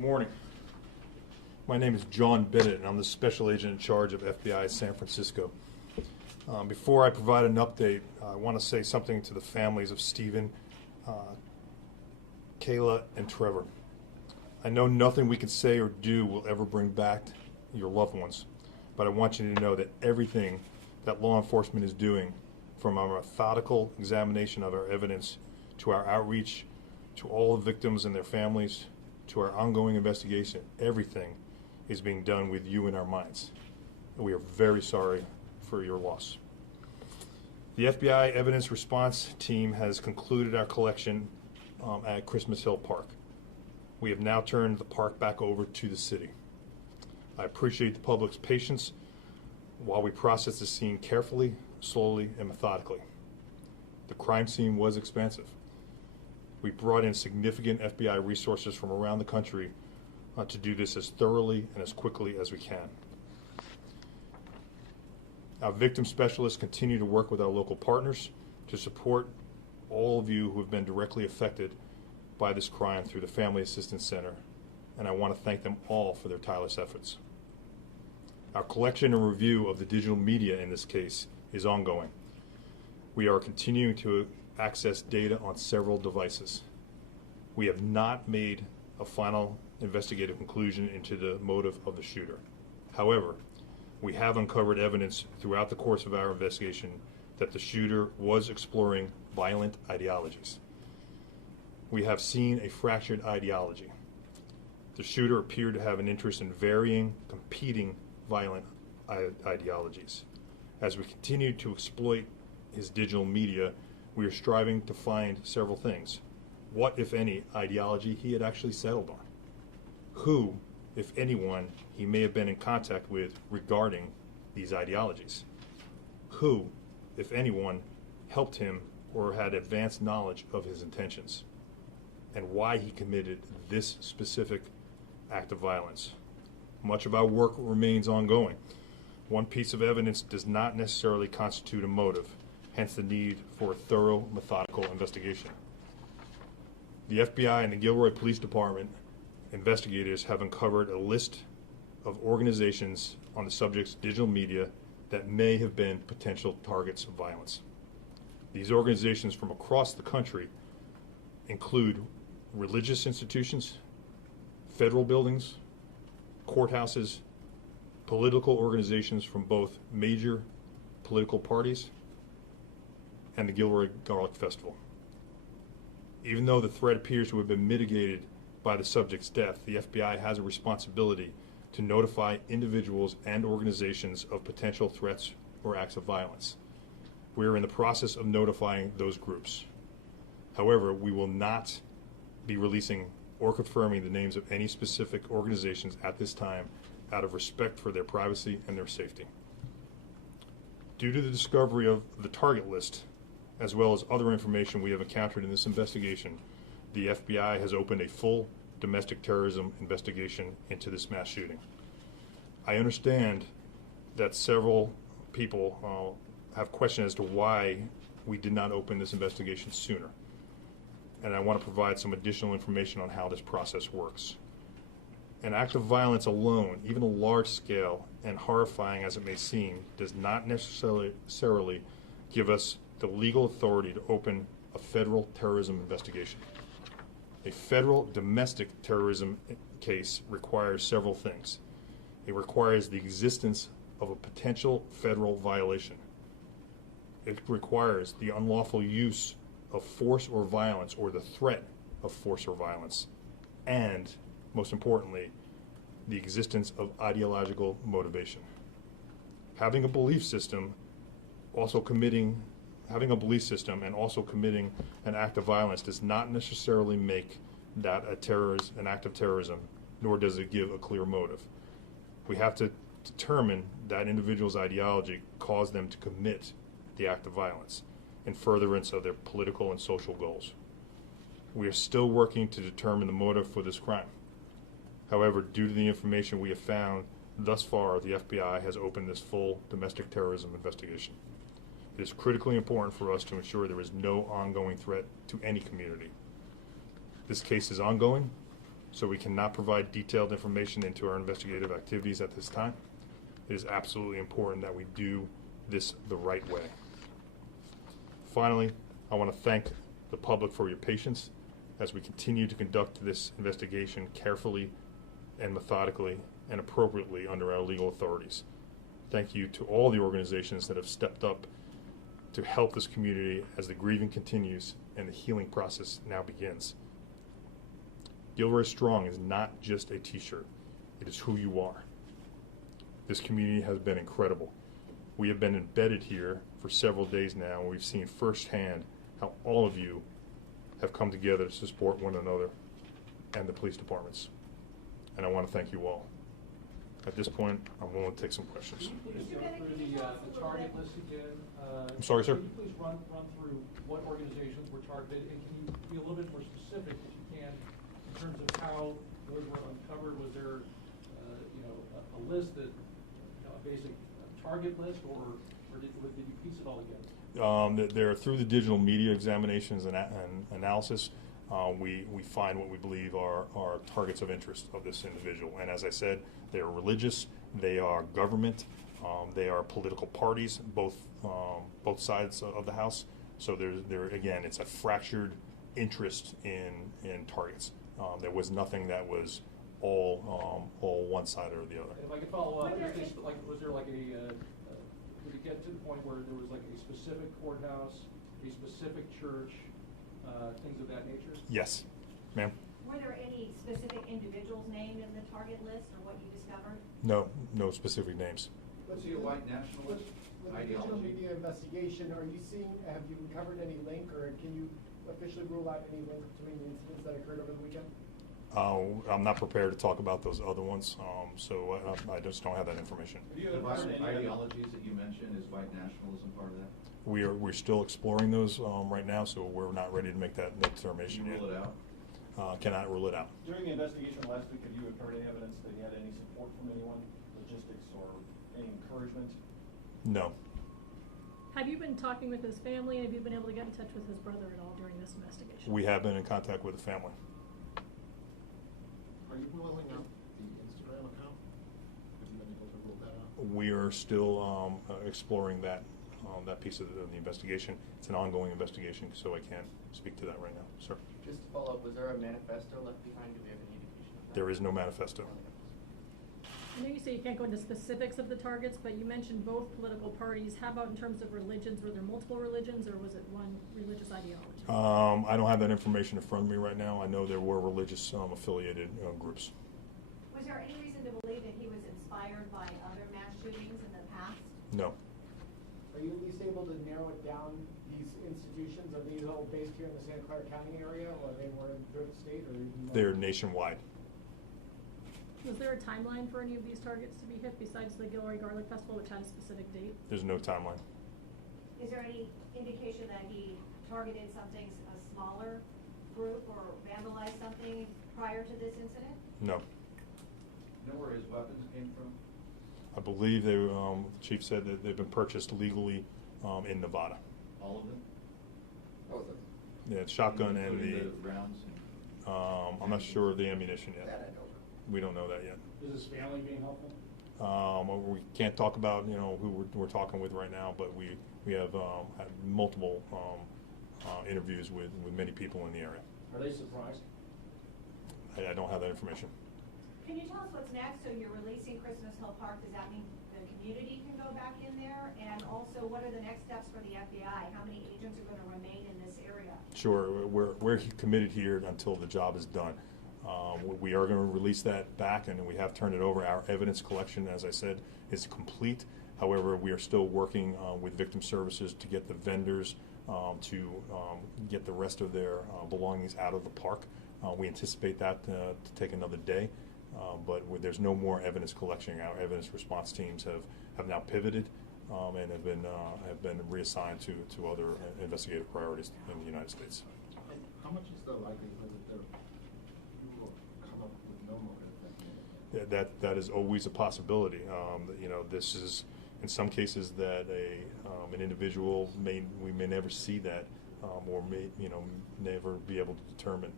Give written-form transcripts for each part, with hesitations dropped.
Good morning. My name is John Bennett, and I'm the Special Agent in charge of FBI San Francisco. Before I provide an update, I want to say something to the families of Stephen, Kayla, and Trevor. I know nothing we can say or do will ever bring back your loved ones, but I want you to know that everything that law enforcement is doing, from our methodical examination of our evidence to our outreach to all the victims and their families, to our ongoing investigation, everything is being done with you in our minds. And we are very sorry for your loss. The FBI Evidence Response Team has concluded our collection at Christmas Hill Park. We have now turned the park back over to the city. I appreciate the public's patience while we process the scene carefully, slowly, and methodically. The crime scene was expansive. We brought in significant FBI resources from around the country to do this as thoroughly and as quickly as we can. Our victim specialists continue to work with our local partners to support all of you who have been directly affected by this crime through the Family Assistance Center, and I want to thank them all for their tireless efforts. Our collection and review of the digital media in this case is ongoing. We are continuing to access data on several devices. We have not made a final investigative conclusion into the motive of the shooter. However, we have uncovered evidence throughout the course of our investigation that the shooter was exploring violent ideologies. We have seen a fractured ideology. The shooter appeared to have an interest in varying, competing violent ideologies. As we continue to exploit his digital media, we are striving to find several things. What, if any, ideology he had actually settled on? Who, if anyone, he may have been in contact with regarding these ideologies? Who, if anyone, helped him or had advanced knowledge of his intentions? And why he committed this specific act of violence? Much of our work remains ongoing. One piece of evidence does not necessarily constitute a motive, hence the need for a thorough, methodical investigation. The FBI and the Gilroy Police Department investigators have uncovered a list of organizations on the subject's digital media that may have been potential targets of violence. These organizations from across the country include religious institutions, federal buildings, courthouses, political organizations from both major political parties, and the Gilroy Garlic Festival. Even though the threat appears to have been mitigated by the subject's death, the FBI has a responsibility to notify individuals and organizations of potential threats or acts of violence. We are in the process of notifying those groups. However, we will not be releasing or confirming the names of any specific organizations at this time out of respect for their privacy and their safety. Due to the discovery of the target list, as well as other information we have encountered in this investigation, the FBI has opened a full domestic terrorism investigation into this mass shooting. I understand that several people have questions as to why we did not open this investigation sooner, and I want to provide some additional information on how this process works. An act of violence alone, even a large scale and horrifying as it may seem, does not necessarily give us the legal authority to open a federal terrorism investigation. A federal domestic terrorism case requires several things. It requires the existence of a potential federal violation. It requires the unlawful use of force or violence or the threat of force or violence. And, most importantly, the existence of ideological motivation. Having a belief system and also committing an act of violence does not necessarily make that an act of terrorism, nor does it give a clear motive. We have to determine that individual's ideology caused them to commit the act of violence in furtherance of their political and social goals. We are still working to determine the motive for this crime. However, due to the information we have found thus far, the FBI has opened this full domestic terrorism investigation. It is critically important for us to ensure there is no ongoing threat to any community. This case is ongoing, So we cannot provide detailed information into our investigative activities at this time. It is absolutely important that we do this the right way. Finally, I want to thank the public for your patience as we continue to conduct this investigation carefully and methodically and appropriately under our legal authorities. Thank you to all the organizations that have stepped up to help this community as the grieving continues and the healing process now begins. Gilroy Strong is not just a t-shirt. It is who you are. This community has been incredible. We have been embedded here for several days now, and we've seen firsthand how all of you have come together to support one another and the police departments. And I want to thank you all. At this point, I'm willing to take some questions. Can you please go through the target list again? I'm sorry, sir? Can you please run through what organizations were targeted, and can you be a little bit more specific, if you can, in terms of how those were uncovered? Was there, a list that, a basic target list, or did you piece it all together? They're through the digital media examinations and analysis. We find what we believe are targets of interest of this individual. And as I said, they are religious, they are government, they are political parties, both sides of the house. So again, it's a fractured interest in targets. There was nothing that was all one side or the other. If I could follow up, was there did it get to the point where there was like a specific courthouse, a specific church, things of that nature? Yes, ma'am. Were there any specific individuals named in the target list, or what you discovered? No specific names. What's your white nationalist With the ideology? digital media investigation, have you recovered any link, or can you officially rule out any link between the incidents that occurred over the weekend? I'm not prepared to talk about those other ones, so I just don't have that information. The violent ideologies that you mentioned, is white nationalism part of that? We're still exploring those right now, so we're not ready to make that determination Can you yet. rule it out? Cannot rule it out. During the investigation last week, have you heard any evidence that he had any support from anyone, logistics or any encouragement? No. Have you been talking with his family, and have you been able to get in touch with his brother at all during this investigation? We have been in contact with the family. Are you ruling out the Instagram account? Have you been able to rule that out? We are still exploring that piece of the investigation. It's an ongoing investigation, so I can't speak to that right now, sir. Just to follow up, was there a manifesto left behind? Do we have any indication of that? There is no manifesto. I know you say you can't go into specifics of the targets, but you mentioned both political parties. How about in terms of religions? Were there multiple religions, or was it one religious ideology? I don't have that information in front of me right now. I know there were religious affiliated groups. Was there any reason to believe that he was inspired by other mass shootings in the past? No. Are you at least able to narrow it down, these institutions? Are these all based here in the Santa Clara County area, or they were in the state, or even more? They're nationwide. Was there a timeline for any of these targets to be hit besides the Gilroy Garlic Festival, which had a specific date? There's no timeline. Is there any indication that he targeted something, a smaller group, or vandalized something prior to this incident? No. You know where his weapons came from? I believe the chief said that they've been purchased legally in Nevada. All of them? Both of them. Yeah, shotgun and Including the rounds? I'm not sure of the ammunition yet. That I don't know. We don't know that yet. Is his family being helpful? We can't talk about who we're talking with right now, but we have had multiple interviews with many people in the area. Are they surprised? I don't have that information. Can you tell us what's next? So you're releasing Christmas Hill Park. Does that mean the community can go back in there? And also, what are the next steps for the FBI? How many agents are going to remain in this area? Sure, we're committed here until the job is done. We are going to release that back, and we have turned it over. Our evidence collection, as I said, is complete. However, we are still working with victim services to get the vendors to get the rest of their belongings out of the park. We anticipate that to take another day, but there's no more evidence collection. Our evidence response teams have now pivoted and have been reassigned to other investigative priorities in the United States. And how much is the likelihood that you will come up with no motive? That is always a possibility. This is in some cases that an individual we may never see that or may never be able to determine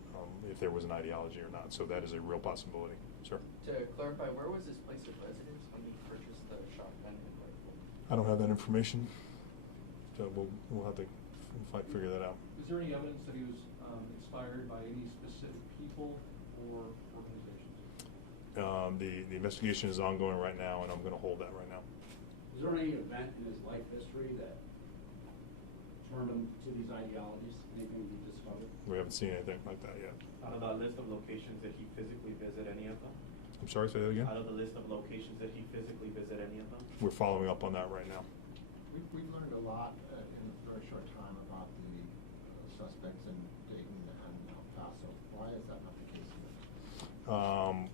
if there was an ideology or not. So that is a real possibility, sir. To clarify, where was his place of residence when he purchased the shotgun and rifle? I don't have that information, so we'll have to figure that out. Is there any evidence that he was inspired by any specific people or organizations? The investigation is ongoing right now, and I'm going to hold that right now. Is there any event in his life history that turned him to these ideologies? Anything you discovered? We haven't seen anything like that yet. Out of the list of locations, did he physically visit any of them? I'm sorry, say that again? Out of the list of locations, did he physically visit any of them? We're following up on that right now. We've learned a lot in a very short time about the suspects in Dayton and El Paso. Why is that not the case here?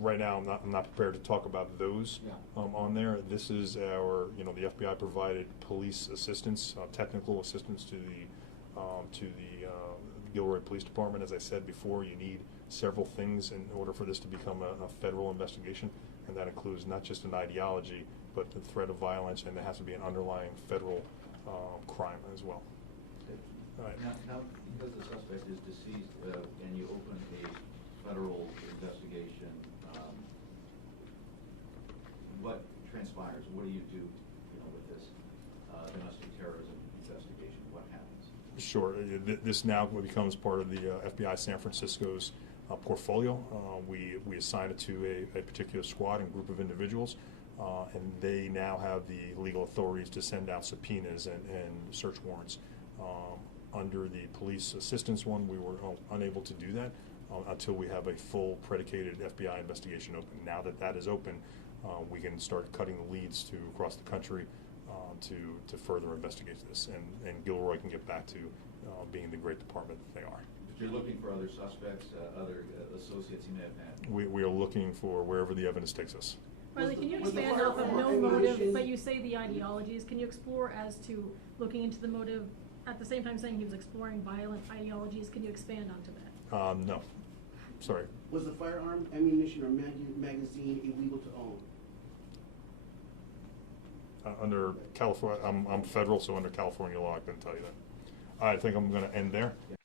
Right now, I'm not prepared to talk about those on there. This is our, the FBI provided police assistance, technical assistance to the Gilroy Police Department. As I said before, you need several things in order for this to become a federal investigation, and that includes not just an ideology, but the threat of violence, and there has to be an underlying federal crime as well. All right. Now, because the suspect is deceased, and you open a federal investigation, what transpires? What do you do, with this domestic terrorism investigation? What happens? Sure. This now becomes part of the FBI San Francisco's portfolio. We assign it to a particular squad and group of individuals, and they now have the legal authorities to send out subpoenas and search warrants. Under the police assistance one, we were unable to do that until we have a full predicated FBI investigation open. Now that that is open, we can start cutting the leads across the country to further investigate this, and Gilroy can get back to being the great department that they are. But you're looking for other suspects, other associates you may have had. We are looking for wherever the evidence takes us. Riley, can you Was the expand off of no firearm motive, ammunition- but you say the ideologies, can you explore as to looking into the motive, at the same time saying he was exploring violent ideologies, can you expand onto that? No. Sorry. Was the firearm, ammunition, or magazine illegal to own? Under California, I'm federal, so under California law, I couldn't tell you that. I think I'm going to end there. Yeah.